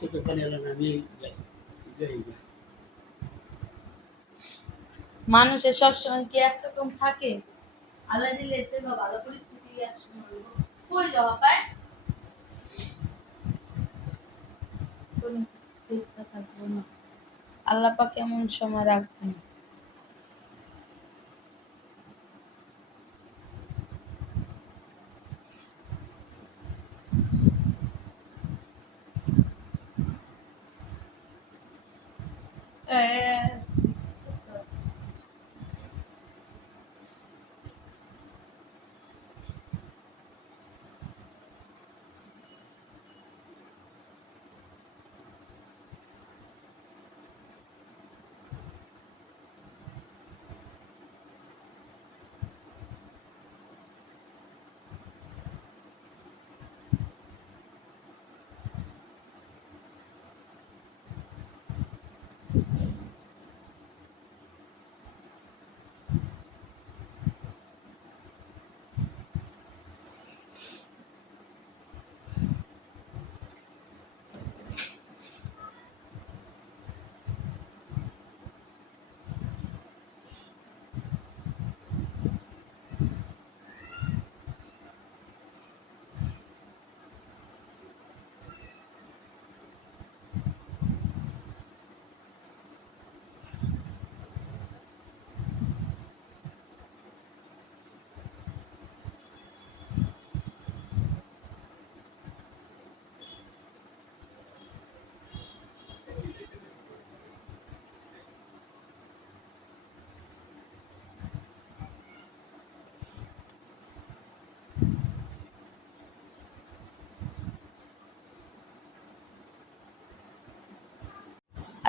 চোখে পানি এলো না আমি মানুষের সবসময় কি একরকম থাকে? আল্লাহ দিলে এতে ভালো পরিস্থিতি একসময় হইব কই যাওয়া পায় ঠিক থাকবো না। আল্লাহ পাক এমন সময় রাখবেন।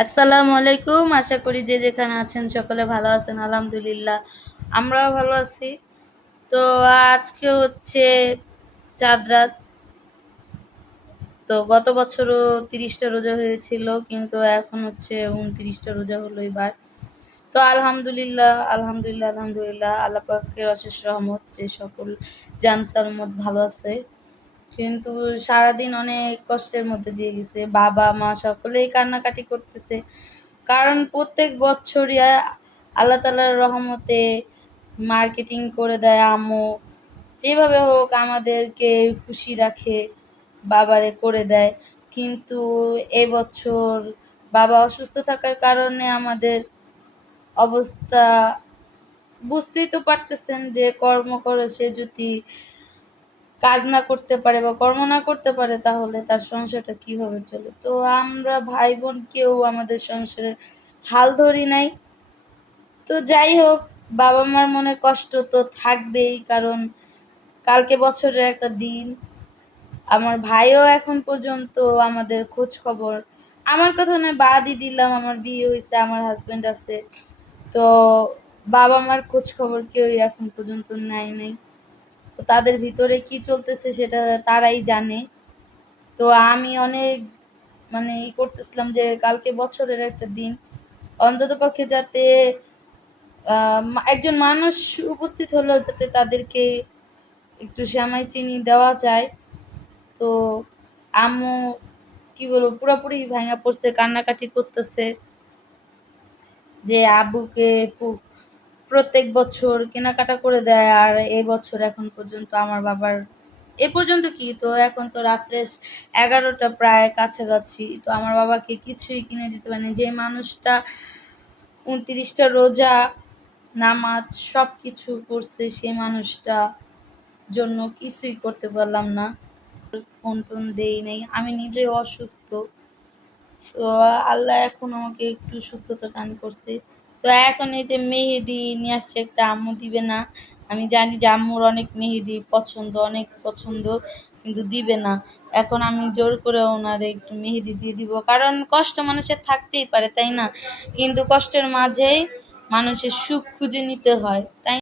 আসসালামু আলাইকুম, আশা করি যে যেখানে আছেন সকলে ভালো আছেন। আলহামদুলিল্লাহ আমরাও ভালো আছি। তো আজকে হচ্ছে চাঁদ রাত। তো গত বছরও 30টা রোজা হয়েছিল, কিন্তু এখন হচ্ছে 29টা রোজা হলো এবার। তো আলহামদুলিল্লাহ আলহামদুলিল্লাহ আলহামদুলিল্লাহ আল্লাহ পাকের অশেষ রহমত যে সকল জান সালামত ভালো আছে। কিন্তু সারাদিন অনেক কষ্টের মধ্যে দিয়ে গেছে, বাবা মা সকলেই কান্নাকাটি করতেছে। কারণ প্রত্যেক বছরই আল্লাহ তাআলার রহমতে মার্কেটিং করে দেয় আম্মু, যেভাবে হোক আমাদেরকে খুশি রাখে, বাবারে করে দেয়। কিন্তু এবছর বাবা অসুস্থ থাকার কারণে আমাদের অবস্থা বুঝতেই তো পারতেছেন, যে কর্ম করে সে যদি কাজ না করতে পারে বা কর্ম না করতে পারে তাহলে তার সংসারটা কিভাবে চলে। তো আমরা ভাই বোন কেউ আমাদের সংসারের হাল ধরি নাই। তো যাই হোক, বাবা মার মনে কষ্ট তো থাকবেই, কারণ কালকে বছরের একটা দিন। আমার ভাইও এখন পর্যন্ত আমাদের খোঁজ খবর, আমার কথা নয় বাদই দিলাম, আমার বিয়ে হয়েছে, আমার হাজবেন্ড আছে, তো বাবা মার খোঁজ খবর কেউই এখন পর্যন্ত নাই। তো তাদের ভিতরে কি চলতেছে সেটা তারাই জানে। তো আমি অনেক করতেছিলাম যে কালকে বছরের একটা দিন অন্তত পক্ষে যাতে একজন মানুষ উপস্থিত হলো, যাতে তাদেরকে একটু সেমাই চিনি দেওয়া যায়। তো আম্মু কি বলবো, পুরোপুরি ভাঙা পড়ছে, কান্নাকাটি করতেছে যে আব্বুকে প্রত্যেক বছর কেনাকাটা করে দেয়, আর এই বছর এখন পর্যন্ত আমার বাবার এ পর্যন্ত কি, তো এখন তো রাত্রে 11টা প্রায় কাছাকাছি, তো আমার বাবাকে কিছুই কিনে দিতে পারেনি। যে মানুষটা 29টা রোজা নামাজ সব কিছু করছে, সেই মানুষটা জন্য কিছুই করতে পারলাম না, ফোন টোন দেই নাই, আমি নিজে অসুস্থ। তো আল্লাহ এখন আমাকে একটু সুস্থতা দান করছে। তো এখন এই যে মেহেদি নিয়ে আসছে একটা, আম্মু দিবে না, আমি জানি যে আম্মুর অনেক মেহেদি পছন্দ, অনেক পছন্দ, কিন্তু দিবে না। এখন আমি জোর করে ওনারে একটু মেহেদি দিয়ে দিব, কারণ কষ্ট মানুষের থাকতেই পারে, তাই না? কিন্তু কষ্টের মাঝেই মানুষের সুখ খুঁজে নিতে হয়, তাই